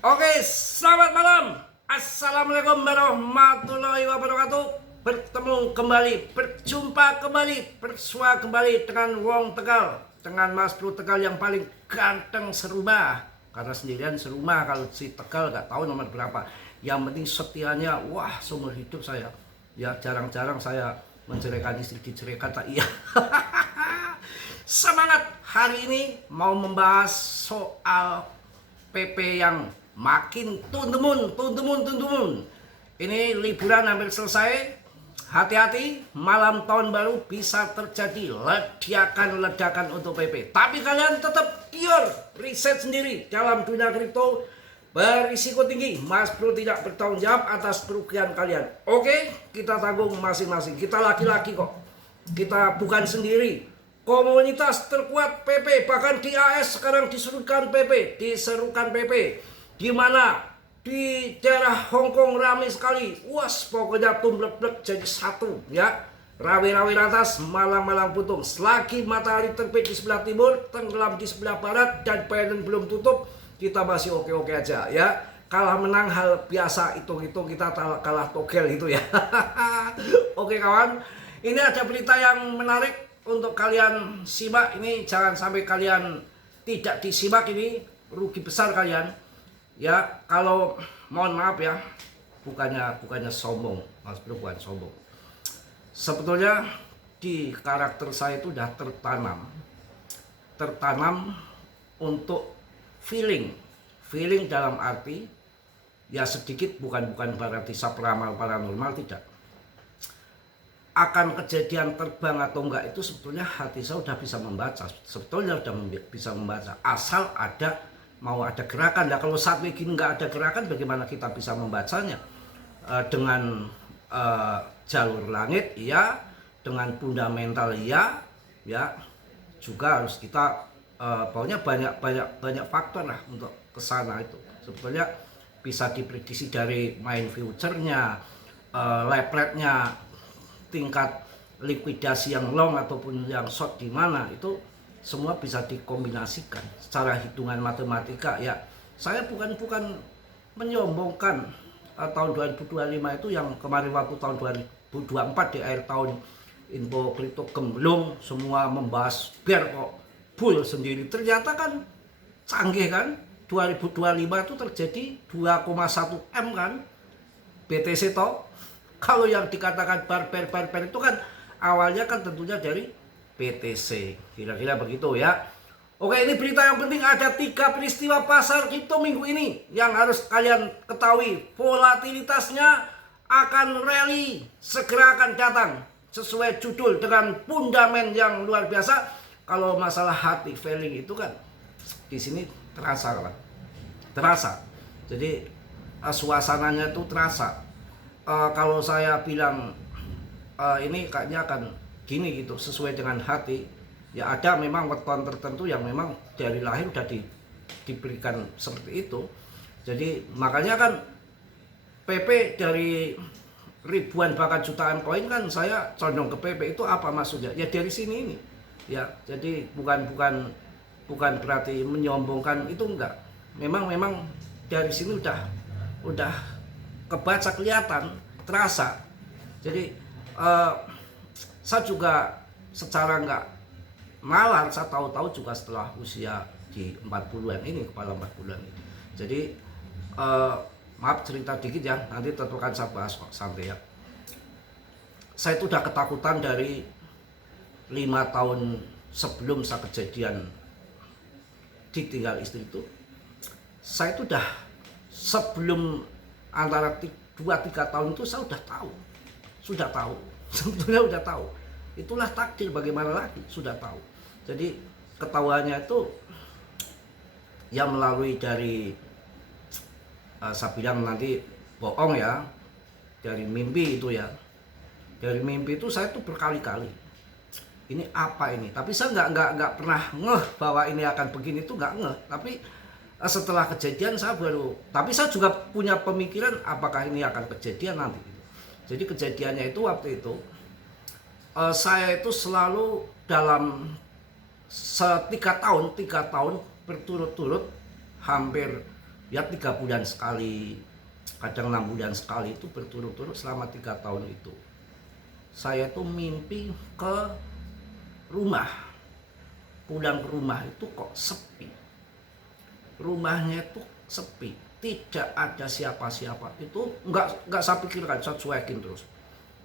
Oke, selamat malam. Assalamualaikum warahmatullahi wabarakatuh. Berjumpa kembali, bersua kembali dengan Wong Tegal, dengan Mas Bro Tegal yang paling ganteng serumah. Karena sendirian serumah, kalau si Tegal gak tahu nomor berapa. Yang penting setianya, wah seumur hidup saya. Ya jarang-jarang saya menceraikan istri, diceraikan tak iya. Semangat, hari ini mau membahas soal PP yang makin tundemun. Ini liburan hampir selesai. Hati-hati, malam tahun baru bisa terjadi ledakan-ledakan untuk PP. Tapi kalian tetap pure riset sendiri dalam dunia kripto, berisiko tinggi. Mas Bro tidak bertanggung jawab atas kerugian kalian. Oke, kita tanggung masing-masing. Kita laki-laki kok. Kita bukan sendiri. Komunitas terkuat PP, bahkan di AS sekarang diserukan PP, di mana di daerah Hongkong ramai sekali. Was, pokoknya tumblek-blek jadi satu ya. Rawi-rawi atas, malang-malang putung. Selagi matahari terbit di sebelah timur, tenggelam di sebelah barat, dan panen belum tutup, kita masih oke-oke aja ya. Kalah menang hal biasa, hitung-hitung kita kalah togel itu ya. Oke kawan, ini ada berita yang menarik untuk kalian simak. Ini jangan sampai kalian tidak disimak, ini rugi besar kalian ya. Kalau mohon maaf ya, bukannya sombong, Mas Bro, bukan sombong. Sebetulnya di karakter saya itu udah tertanam untuk feeling dalam arti ya sedikit, bukan berarti saya peramal paranormal, tidak. Akan kejadian terbang atau enggak itu sebetulnya hati saya udah bisa membaca, asal mau ada gerakan. Nah, kalau saat ini nggak ada gerakan, bagaimana kita bisa membacanya? Dengan jalur langit ya, dengan fundamental ya juga harus kita pokoknya banyak faktor lah untuk kesana. Itu sebetulnya bisa diprediksi dari main future-nya, live rate-nya, tingkat likuidasi yang long ataupun yang short di mana, itu semua bisa dikombinasikan secara hitungan matematika ya. Saya bukan menyombongkan tahun 2025 itu, yang kemarin waktu tahun 2024 di akhir tahun info kripto gemblong semua membahas bear kok bull sendiri, ternyata kan canggih kan. 2025 itu terjadi 2,1 M kan BTC toh. Kalau yang dikatakan bar itu kan awalnya kan tentunya dari BTC, kira-kira begitu ya. Oke, ini berita yang penting. Ada 3 peristiwa pasar kripto minggu ini yang harus kalian ketahui. Volatilitasnya akan rally, segera akan datang sesuai judul, dengan fundament yang luar biasa. Kalau masalah hati feeling itu kan di sini terasa kan, jadi suasananya itu terasa. Kalau saya bilang ini kayaknya akan gini gitu, sesuai dengan hati ya. Ada memang weton tertentu yang memang dari lahir udah diberikan seperti itu. Jadi makanya kan PP dari ribuan bahkan jutaan koin kan saya condong ke PP. Itu apa maksudnya? Ya dari sini ini ya. Jadi bukan berarti menyombongkan, itu enggak. Memang dari sini udah kebaca, kelihatan, terasa. Jadi saya juga secara nggak nalar, saya tahu-tahu juga setelah usia di 40-an ini, kepala 40-an ini. Jadi maaf cerita dikit ya, nanti tentu kan saya bahas kok, santai ya. Saya itu udah ketakutan dari 5 tahun sebelum saya kejadian ditinggal istri itu. Saya itu udah sebelum antara 2-3 tahun itu saya sudah tahu sebetulnya udah tahu. Itulah takdir, bagaimana lagi, sudah tahu. Jadi ketahuannya itu ya melalui dari saya bilang nanti bohong ya, dari mimpi itu ya. Dari mimpi itu saya tuh berkali-kali, ini apa ini, tapi saya nggak pernah ngeh bahwa ini akan begini, tuh nggak ngeh. Tapi setelah kejadian saya baru, tapi saya juga punya pemikiran apakah ini akan kejadian nanti. Jadi kejadiannya itu waktu itu saya itu selalu dalam 3 tahun berturut-turut, hampir Ya 3 bulan sekali, kadang 6 bulan sekali itu berturut-turut selama 3 tahun itu. Saya tuh mimpi ke rumah, pulang ke rumah itu kok sepi. Rumahnya itu sepi, tidak ada siapa-siapa. Itu nggak saya pikirkan, saya cuekin terus.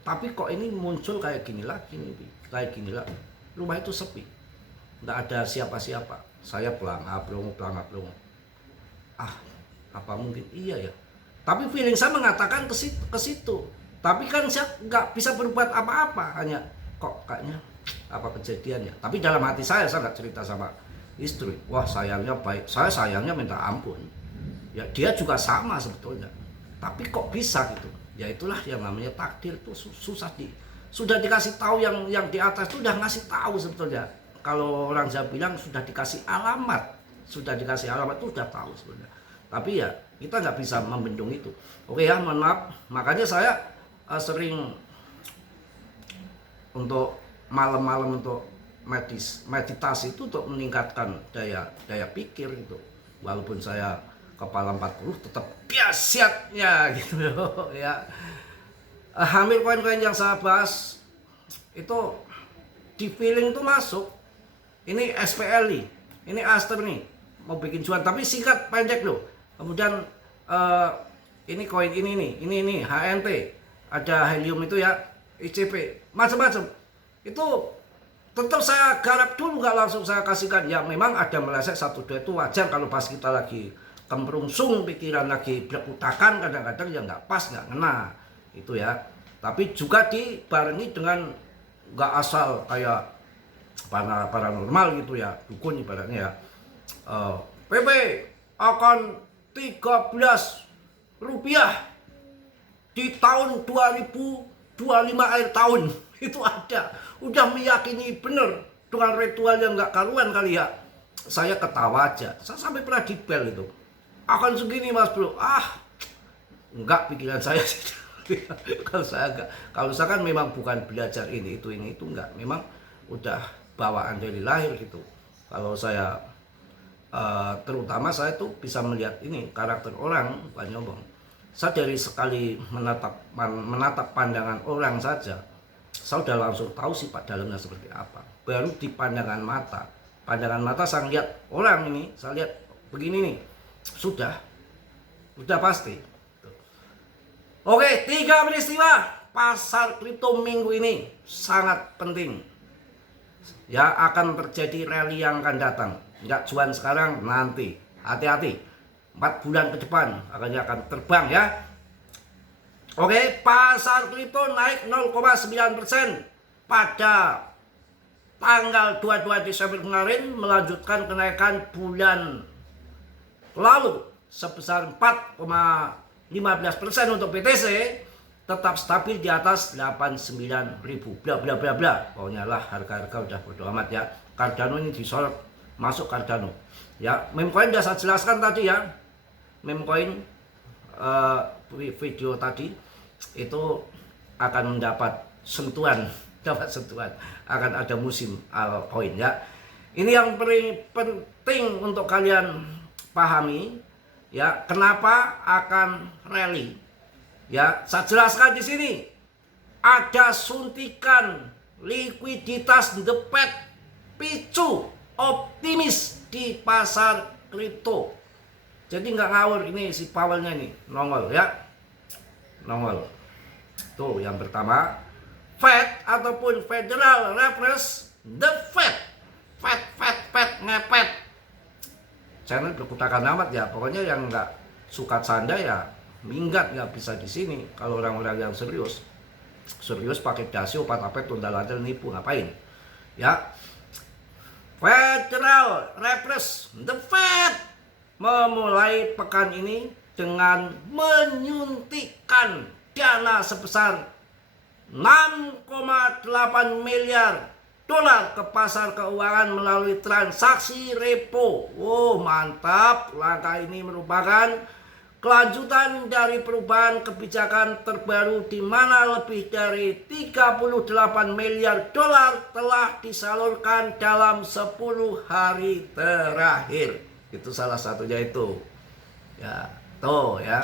Tapi kok ini muncul kayak gini lagi nih, kayak gini lagi. Rumah itu sepi, nggak ada siapa-siapa. Saya pelangap-pelongo. Apa mungkin iya ya? Tapi feeling saya mengatakan ke situ. Tapi kan saya nggak bisa berbuat apa-apa, hanya kok kayaknya apa kejadiannya. Tapi dalam hati saya nggak cerita sama istri. Wah sayangnya baik, saya sayangnya minta ampun. Ya dia juga sama sebetulnya. Tapi kok bisa gitu? Ya itulah yang namanya takdir tuh susah sudah dikasih tahu yang di atas tuh udah ngasih tahu sebetulnya. Kalau orang Jawa bilang sudah dikasih alamat tuh udah tahu sebenarnya. Tapi ya kita nggak bisa membendung itu. Oke ya, mohon maaf. Makanya saya sering untuk malam-malam untuk meditasi itu untuk meningkatkan daya pikir gitu. Walaupun saya kepala 40 tetap biasiatnya gitu ya. Hampir poin-poin yang saya bahas itu di feeling tuh masuk. Ini SPL nih, ini Aster nih mau bikin cuan tapi singkat pendek loh. Kemudian ini koin ini nih HNT, ada helium itu ya, ICP, macam-macam. Itu tetap saya garap dulu, nggak langsung saya kasihkan. Ya memang ada meleset 1-2 itu wajar kalau pas kita lagi kemrungsung, pikiran lagi berputakan, kadang-kadang ya nggak pas, nggak ngena itu ya. Tapi juga dibarengi dengan nggak asal kayak paranormal gitu ya, dukun ibaratnya ya. PP akan 13 rupiah di tahun 2025 akhir tahun. Itu ada, udah meyakini bener dengan ritual yang nggak karuan kali ya. Saya ketawa aja, saya sampai pernah dibel itu. Akan segini mas bro, enggak pikiran saya sih. Kalau saya kan memang bukan belajar ini itu enggak, memang udah bawaan dari lahir gitu. Kalau saya terutama saya tuh bisa melihat ini karakter orang, bukan nyombong. Saya dari sekali menatap pandangan orang saja, saya udah langsung tahu sifat dalamnya seperti apa. Baru di pandangan mata saya lihat orang ini, saya lihat begini nih, sudah pasti. Oke, 3 peristiwa pasar kripto minggu ini sangat penting. Ya akan terjadi rally yang akan datang. Nggak cuan sekarang, nanti hati-hati 4 bulan ke depan akan terbang ya. Oke, pasar kripto naik 0,9% pada tanggal 22 Desember kemarin, melanjutkan kenaikan bulan lalu sebesar 4,15% untuk BTC, tetap stabil di atas 89.000 bla bla bla bla. Pokoknya lah harga-harga udah bodo amat ya. Cardano ini disorot, masuk Cardano. Ya, meme coin udah saya jelaskan tadi ya. Meme coin video tadi itu akan mendapat sentuhan, akan ada musim altcoin ya. Ini yang paling penting untuk kalian pahami ya, kenapa akan rally. Ya, saya jelaskan di sini. Ada suntikan likuiditas The Fed, picu optimis di pasar kripto. Jadi nggak ngawur, ini si Powell-nya nih nongol ya. Nongol. Tuh yang pertama, Fed ataupun Federal Reserve, The Fed. Fed ngepet. Channel berputakan amat ya. Pokoknya yang nggak suka canda ya minggat, nggak bisa di sini. Kalau orang-orang yang serius pakai dasi opat apet tunda-tunda nipu ngapain? Ya. Federal Reserve, The Fed memulai pekan ini dengan menyuntikkan dana sebesar 6,8 miliar dolar ke pasar keuangan melalui transaksi repo. Wow, mantap. Langkah ini merupakan kelanjutan dari perubahan kebijakan terbaru di mana lebih dari 38 miliar dolar telah disalurkan dalam 10 hari terakhir. Itu salah satunya itu. Ya, Tuh ya.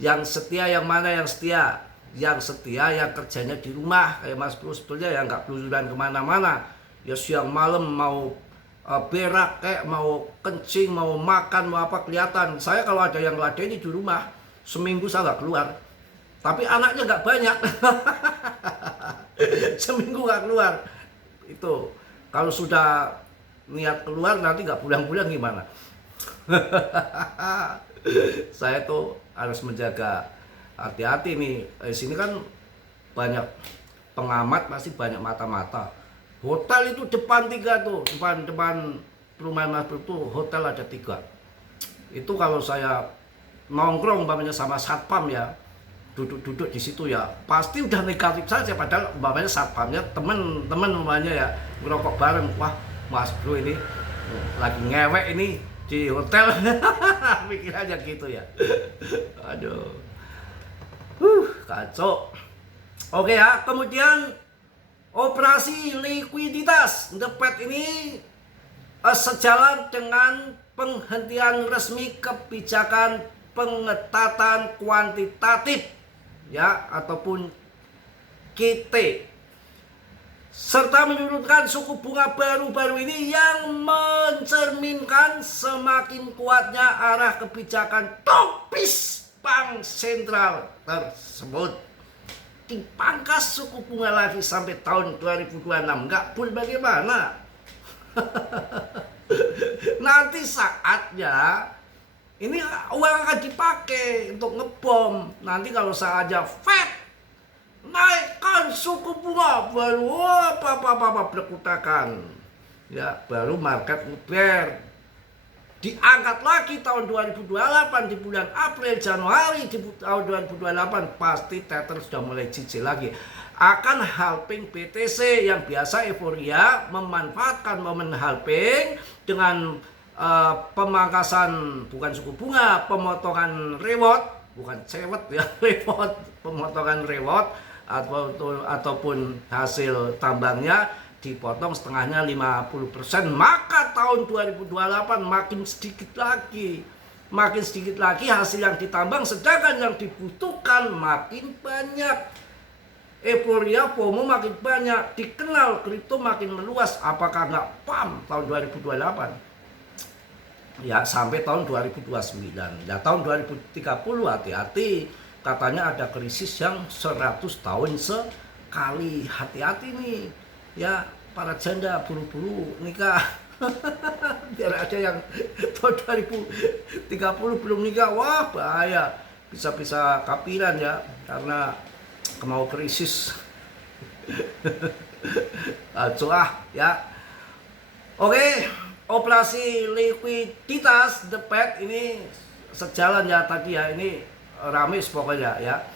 Yang setia yang mana yang setia? Yang setia yang kerjanya di rumah kayak Mas Bro sebetulnya ya, nggak belusuran kemana-mana. Ya siang malam mau berak kayak mau kencing mau makan mau apa kelihatan. Saya kalau ada yang ladeni di rumah seminggu saya nggak keluar. Tapi anaknya nggak banyak. Seminggu nggak keluar. Itu kalau sudah niat keluar nanti nggak pulang-pulang gimana? Saya tuh harus menjaga, hati-hati nih. Di sini kan banyak pengamat, pasti banyak mata-mata. Hotel itu depan 3 tuh, depan perumahan Mas Bro tuh hotel ada 3. Itu kalau saya nongkrong umpamanya sama satpam ya, duduk-duduk di situ ya, pasti udah negatif saja. Padahal umpamanya satpamnya temen-temen umpamanya ya, ngerokok bareng. Wah, Mas Bro ini lagi ngewek ini di hotel. Pikirannya gitu ya. Aduh. Kacau. Oke ya, kemudian operasi likuiditas The Fed ini sejalan dengan penghentian resmi kebijakan pengetatan kuantitatif ya ataupun QT, serta menurunkan suku bunga baru-baru ini yang mencerminkan semakin kuatnya arah kebijakan topis bank sentral tersebut. Dipangkas suku bunga lagi sampai tahun 2026, nggak pun bagaimana. Nanti saatnya ini uang akan dipakai untuk ngebom. Nanti kalau saja Fed naikkan suku bunga baru apa berkutakan ya, baru market ngeber. Diangkat lagi tahun 2028 di bulan April Januari di tahun 2028 pasti Tether sudah mulai cicil lagi. Akan halving BTC yang biasa euforia memanfaatkan momen halving dengan pemangkasan bukan suku bunga, pemotongan reward, bukan cewek ya, reward, pemotongan reward ataupun hasil tambangnya dipotong setengahnya 50%, maka tahun 2028 makin sedikit lagi hasil yang ditambang, sedangkan yang dibutuhkan makin banyak. Euforia FOMO makin banyak, dikenal kripto makin meluas. Apakah nggak pam tahun 2028? Ya sampai tahun 2029. Ya tahun 2030 hati-hati, katanya ada krisis yang 100 tahun sekali. Hati-hati nih ya para janda, buru-buru nikah. Biar ada yang tahun 2030 belum nikah, wah bahaya, bisa-bisa kapiran ya, karena mau krisis. Ya. Oke, operasi likuiditas The Fed ini sejalan ya tadi ya, ini ramis pokoknya ya.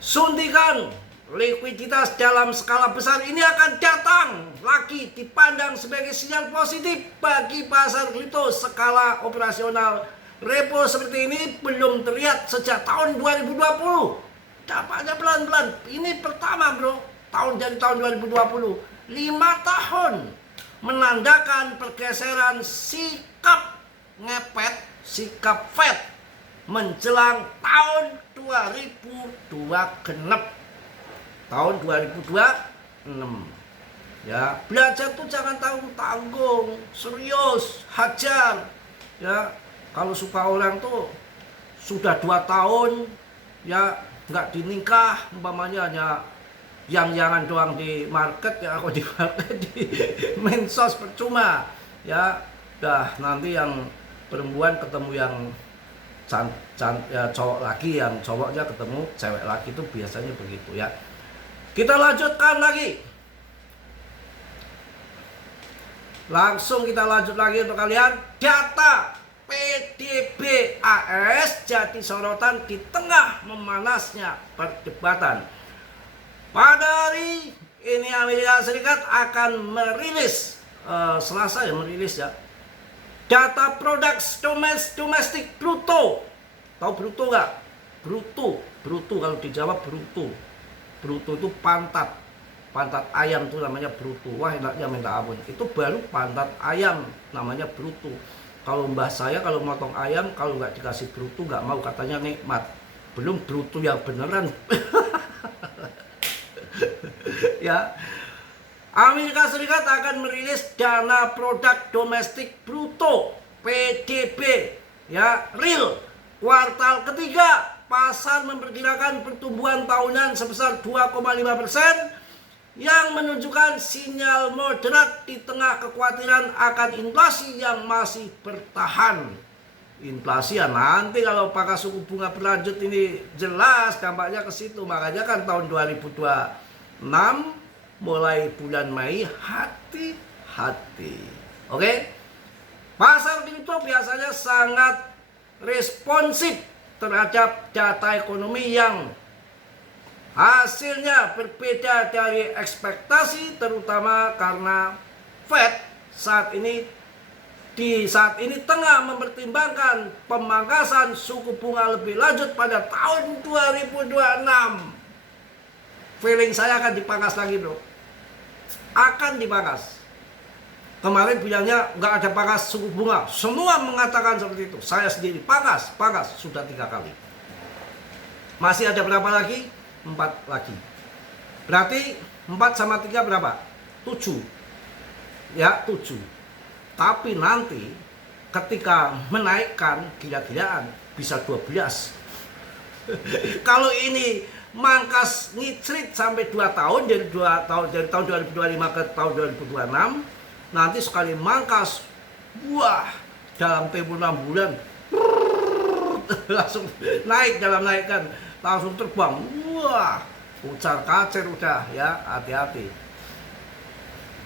Suntikan likuiditas dalam skala besar ini akan datang lagi, dipandang sebagai sinyal positif bagi pasar kripto. Skala operasional repo seperti ini belum terlihat sejak tahun 2020. Dampaknya pelan-pelan. Ini pertama bro, dari tahun 2020, 5 tahun menandakan pergeseran sikap ngepet, sikap Fed menjelang tahun 2026. Tahun 2026 ya, belajar tuh jangan tanggung-tanggung, serius, hajar ya. Kalau suka orang tuh sudah 2 tahun ya nggak dinikah umpamanya, hanya yang-yangan doang di market ya, kalau di market di mensos percuma ya. Dah nanti yang perempuan ketemu yang ya, cowok lagi, yang cowoknya ketemu cewek lagi, itu biasanya begitu ya. Kita lanjutkan lagi. Langsung kita lanjut lagi untuk kalian. Data PDB-AS jadi sorotan di tengah memanasnya perdebatan. Pada hari ini Amerika Serikat akan merilis, Selasa ya merilis ya, data produk domestik bruto. Tahu bruto nggak? Bruto kalau di Jawa bruto. Bruto itu pantat ayam tuh namanya bruto. Wah enaknya minta ampun. Itu baru pantat ayam namanya bruto. Kalau mbah saya kalau motong ayam kalau nggak dikasih bruto nggak mau, katanya nikmat. Belum bruto yang beneran. Ya, Amerika Serikat akan merilis dana produk domestik bruto PDB ya real kuartal ketiga. Pasar memperkirakan pertumbuhan tahunan sebesar 2,5% yang menunjukkan sinyal moderat di tengah kekhawatiran akan inflasi yang masih bertahan. Inflasi ya nanti kalau pangkas suku bunga berlanjut ini jelas dampaknya ke situ. Makanya kan tahun 2026 mulai bulan Mei hati-hati. Oke? Pasar kripto biasanya sangat responsif terhadap data ekonomi yang hasilnya berbeda dari ekspektasi, terutama karena Fed saat ini tengah mempertimbangkan pemangkasan suku bunga lebih lanjut pada tahun 2026. Feeling saya akan dipangkas lagi, bro. Akan dipangkas. Kemarin bilangnya nggak ada pangkas suku bunga. Semua mengatakan seperti itu. Saya sendiri pangkas sudah 3 kali. Masih ada berapa lagi? 4 lagi. Berarti 4 sama 3 berapa? 7. Ya, 7. Tapi nanti ketika menaikkan gila-gilaan bisa 12. Kalau ini mangkas ngicrit sampai 2 tahun dari tahun 2025 ke tahun 2026, nanti sekali mangkas, wah, dalam tempo 6 bulan langsung naik, dalam naikkan langsung terbang, wah, ucar kacir udah ya, hati-hati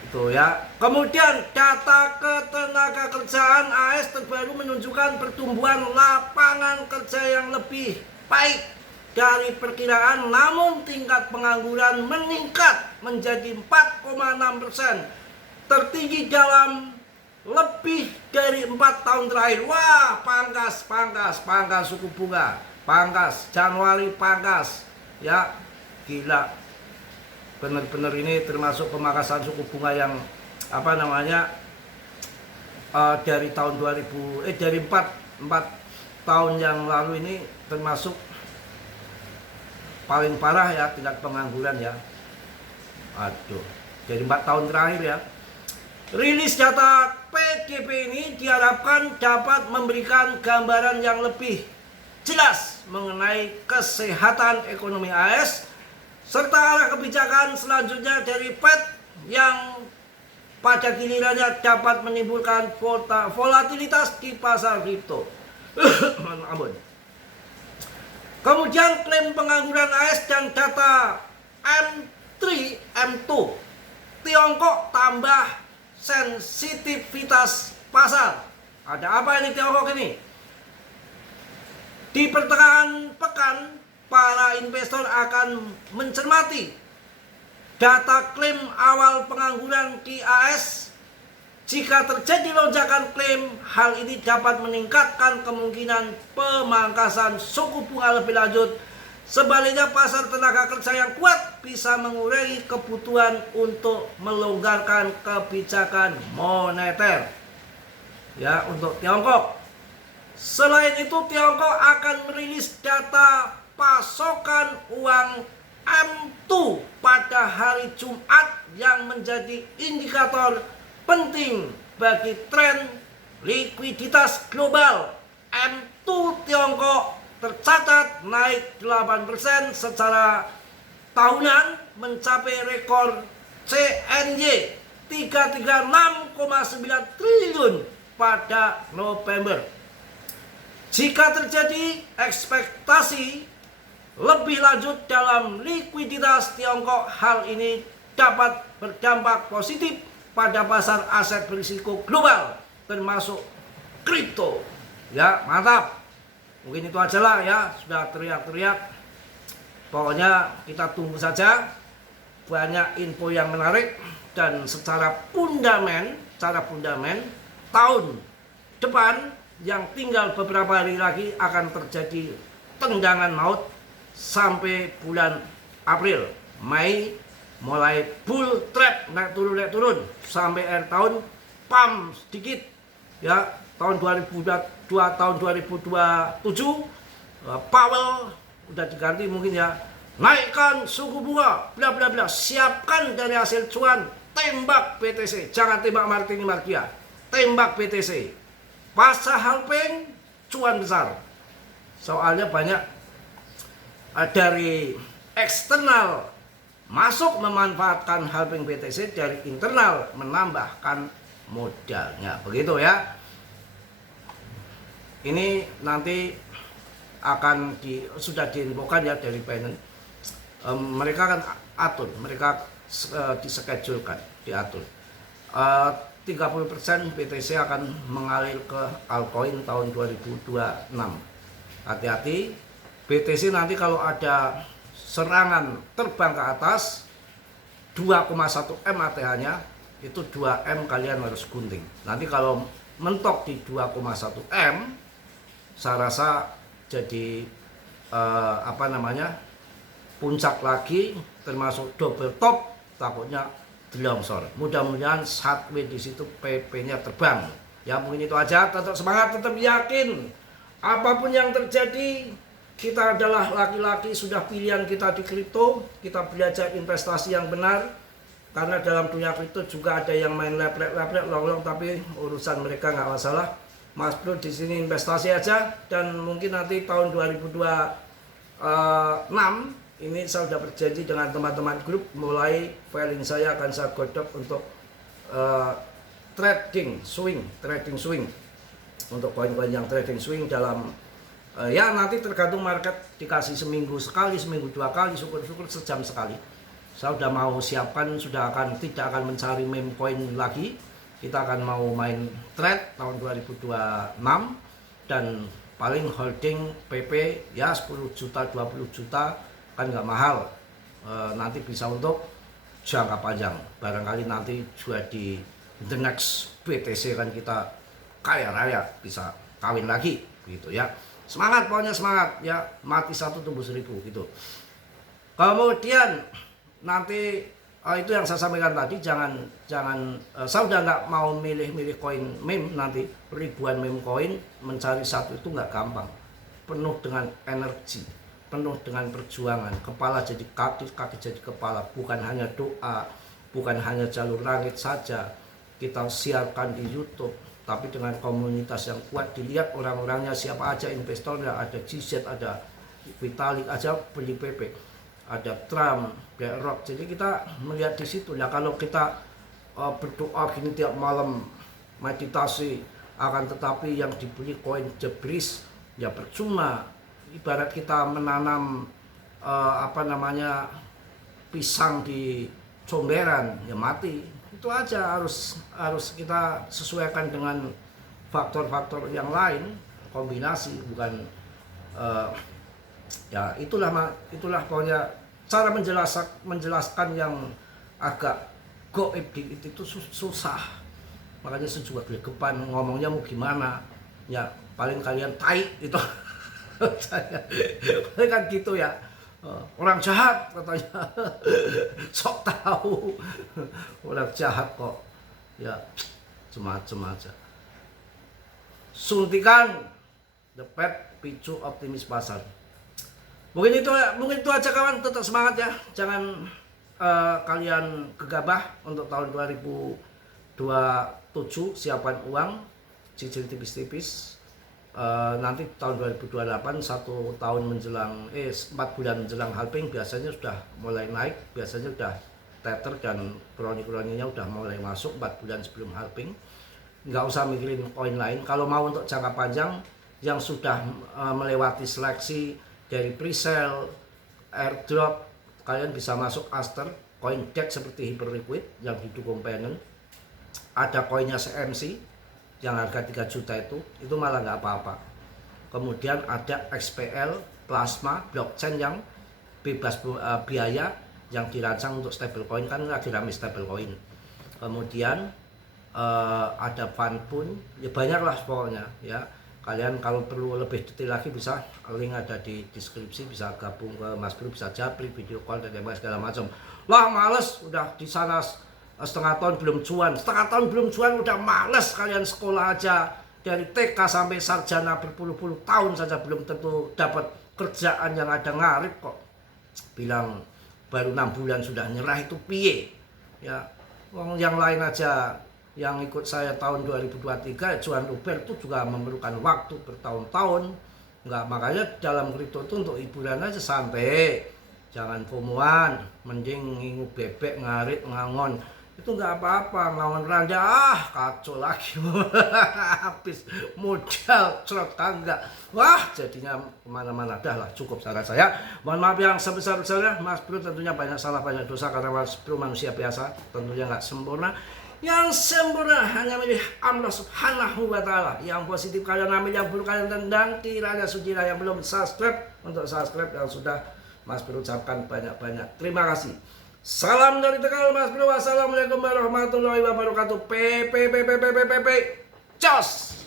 itu ya. Kemudian data ketenagakerjaan AS terbaru menunjukkan pertumbuhan lapangan kerja yang lebih baik dari perkiraan, namun tingkat pengangguran meningkat menjadi 4,6%, tertinggi dalam lebih dari 4 tahun terakhir. Wah, pangkas suku bunga, pangkas Januari, pangkas ya, gila bener-bener. Ini termasuk pemangkasan suku bunga yang apa namanya dari tahun 2000 dari 4 tahun yang lalu ini termasuk paling parah ya tingkat pengangguran ya. Aduh, jadi 4 tahun terakhir ya. Rilis data PDB ini diharapkan dapat memberikan gambaran yang lebih jelas mengenai kesehatan ekonomi AS serta arah kebijakan selanjutnya dari Fed yang pada gilirannya dapat menimbulkan volatilitas di pasar kripto. Kemudian klaim pengangguran AS dan data M3, M2. Tiongkok tambah sensitivitas pasar. Ada apa ini Tiongkok ini? Di pertengahan pekan, para investor akan mencermati data klaim awal pengangguran di AS. Jika terjadi lonjakan klaim, hal ini dapat meningkatkan kemungkinan pemangkasan suku bunga lebih lanjut. Sebaliknya, pasar tenaga kerja yang kuat bisa mengurangi kebutuhan untuk melonggarkan kebijakan moneter. Ya, untuk Tiongkok. Selain itu, Tiongkok akan merilis data pasokan uang M2 pada hari Jumat yang menjadi indikator penting bagi tren likuiditas global. M2 Tiongkok tercatat naik 8% secara tahunan, mencapai rekor CNY 336,9 triliun pada November. Jika terjadi ekspektasi lebih lanjut dalam likuiditas Tiongkok, hal ini dapat berdampak positif pada pasar aset berisiko global termasuk kripto. Ya, mantap. Mungkin itu aja lah ya, sudah teriak-teriak. Pokoknya kita tunggu saja. Banyak info yang menarik dan secara fundament tahun depan yang tinggal beberapa hari lagi akan terjadi tendangan maut sampai bulan April. Mei mulai bull trap, naik turun sampai akhir tahun pam sedikit ya, tahun 2022 tahun 2027 Powell udah diganti mungkin ya, naikkan suku bunga bla bla bla, siapkan dari hasil cuan, tembak BTC, jangan tembak Martini Markia, tembak BTC, pasar halping cuan besar. Soalnya banyak dari eksternal masuk memanfaatkan halping BTC, dari internal menambahkan modalnya, begitu ya. Ini nanti akan sudah diinfokan ya dari Binance. Mereka kan atur, mereka dischedule-kan, diatur. 30% BTC akan mengalir ke altcoin tahun 2026. Hati-hati, BTC nanti kalau ada serangan terbang ke atas 2,1 M ATH-nya, itu 2 M kalian harus gunting. Nanti kalau mentok di 2,1 M, saya rasa jadi puncak lagi, termasuk double top, takutnya longsor. Mudah-mudahan sideways di situ PP-nya terbang. Ya mungkin itu aja. Tetap semangat, tetap yakin. Apapun yang terjadi, kita adalah laki-laki, sudah pilihan kita di kripto. Kita belajar investasi yang benar. Karena dalam dunia kripto juga ada yang main leplek-leplek, long-long, tapi urusan mereka nggak masalah. Mas Bro di sini investasi aja, dan mungkin nanti tahun 2026 ini saya sudah berjanji dengan teman-teman grup, mulai filing saya akan saya godok untuk trading swing untuk koin-koin yang trading swing dalam ya nanti tergantung market, dikasih seminggu sekali, seminggu 2 kali, syukur-syukur sejam sekali. Saya sudah mau siapkan, tidak akan mencari meme coin lagi. Kita akan mau main trade tahun 2026 dan paling holding PP ya 10 juta 20 juta, kan nggak mahal. Nanti bisa untuk jangka panjang, barangkali nanti juga di the next BTC kan kita kaya raya, bisa kawin lagi gitu ya. Semangat, pokoknya semangat ya, mati 1 tumbuh 1000 gitu. Kemudian nanti itu yang saya sampaikan tadi, jangan saya udah nggak mau milih-milih koin meme. Nanti ribuan meme koin, mencari satu itu nggak gampang, penuh dengan energi, penuh dengan perjuangan, kepala jadi kaki, kaki jadi kepala. Bukan hanya doa, bukan hanya jalur langit saja kita siarkan di YouTube, tapi dengan komunitas yang kuat, dilihat orang-orangnya siapa aja, investornya ada GZ, ada Vitalik aja beli PP, ada Trump, BlackRock. Jadi kita melihat di situ. Nah kalau kita berdoa gini tiap malam, meditasi, akan tetapi yang dibeli koin jebris, ya percuma. Ibarat kita menanam pisang di comberan, ya mati. Itu aja, harus kita sesuaikan dengan faktor-faktor yang lain, kombinasi, bukan ya itulah pokoknya cara menjelaskan yang agak goib itu susah. Makanya saya juga gregepan ngomongnya mau gimana ya, paling kalian tai itu. Paling kan gitu ya, orang jahat katanya. Sok tahu orang jahat kok ya, macam-macam aja. Suntikan the Fed picu optimis pasar. Mungkin itu aja kawan, tetap semangat ya. Jangan kalian gegabah untuk tahun 2027, siapkan uang, cicil tipis-tipis. Nanti tahun 2028, 1 tahun menjelang 4 bulan menjelang halving biasanya sudah mulai naik, biasanya sudah tether dan kroni-kroninya udah mulai masuk 4 bulan sebelum halving. Nggak usah mikirin koin lain. Kalau mau untuk jangka panjang yang sudah melewati seleksi dari presale, airdrop, kalian bisa masuk Aster, koin DEX seperti Hyperliquid yang didukung Binance. Ada koinnya CMC yang harga 3 juta itu malah nggak apa-apa. Kemudian ada XPL Plasma blockchain yang bebas biaya, yang dirancang untuk stablecoin, kan lagi rame stablecoin. Kemudian ada Funpun, ya banyak lah pokoknya ya. Kalian kalau perlu lebih detail lagi bisa, link ada di deskripsi, bisa gabung ke Mas Bro, bisa japri, video call dan segala macam. Lah males, udah di sana setengah tahun belum cuan udah males kalian sekolah aja dari TK sampai sarjana berpuluh-puluh tahun saja belum tentu dapat kerjaan yang ada ngarip kok. Bilang baru 6 bulan sudah nyerah itu piye? Ya, wong yang lain aja yang ikut saya tahun 2023 Johan Uber itu juga memerlukan waktu bertahun-tahun. Enggak, makanya dalam kripto itu untuk hiburan aja santai. Jangan FOMOan, mending ngingu bebek, ngarit, ngangon. Itu enggak apa-apa, ngangon randa, kacau lagi. Habis modal, cerot kagak. Wah, jadinya kemana-mana. Dah lah, cukup saran saya. Mohon maaf yang sebesar-besarnya, Mas Bro tentunya banyak salah, banyak dosa. Karena Mas Bro manusia biasa, tentunya nggak sempurna. Yang sempurna hanya milik Allah Subhanahu wa Ta'ala. Yang positif kalian ambil, yang buruk kalian tendang. Kiranya sucilah yang belum subscribe untuk subscribe, yang sudah Mas Bro ucapkan banyak-banyak terima kasih. Salam dari Tegal Mas Bro. Wassalamualaikum warahmatullahi wabarakatuh. Jos.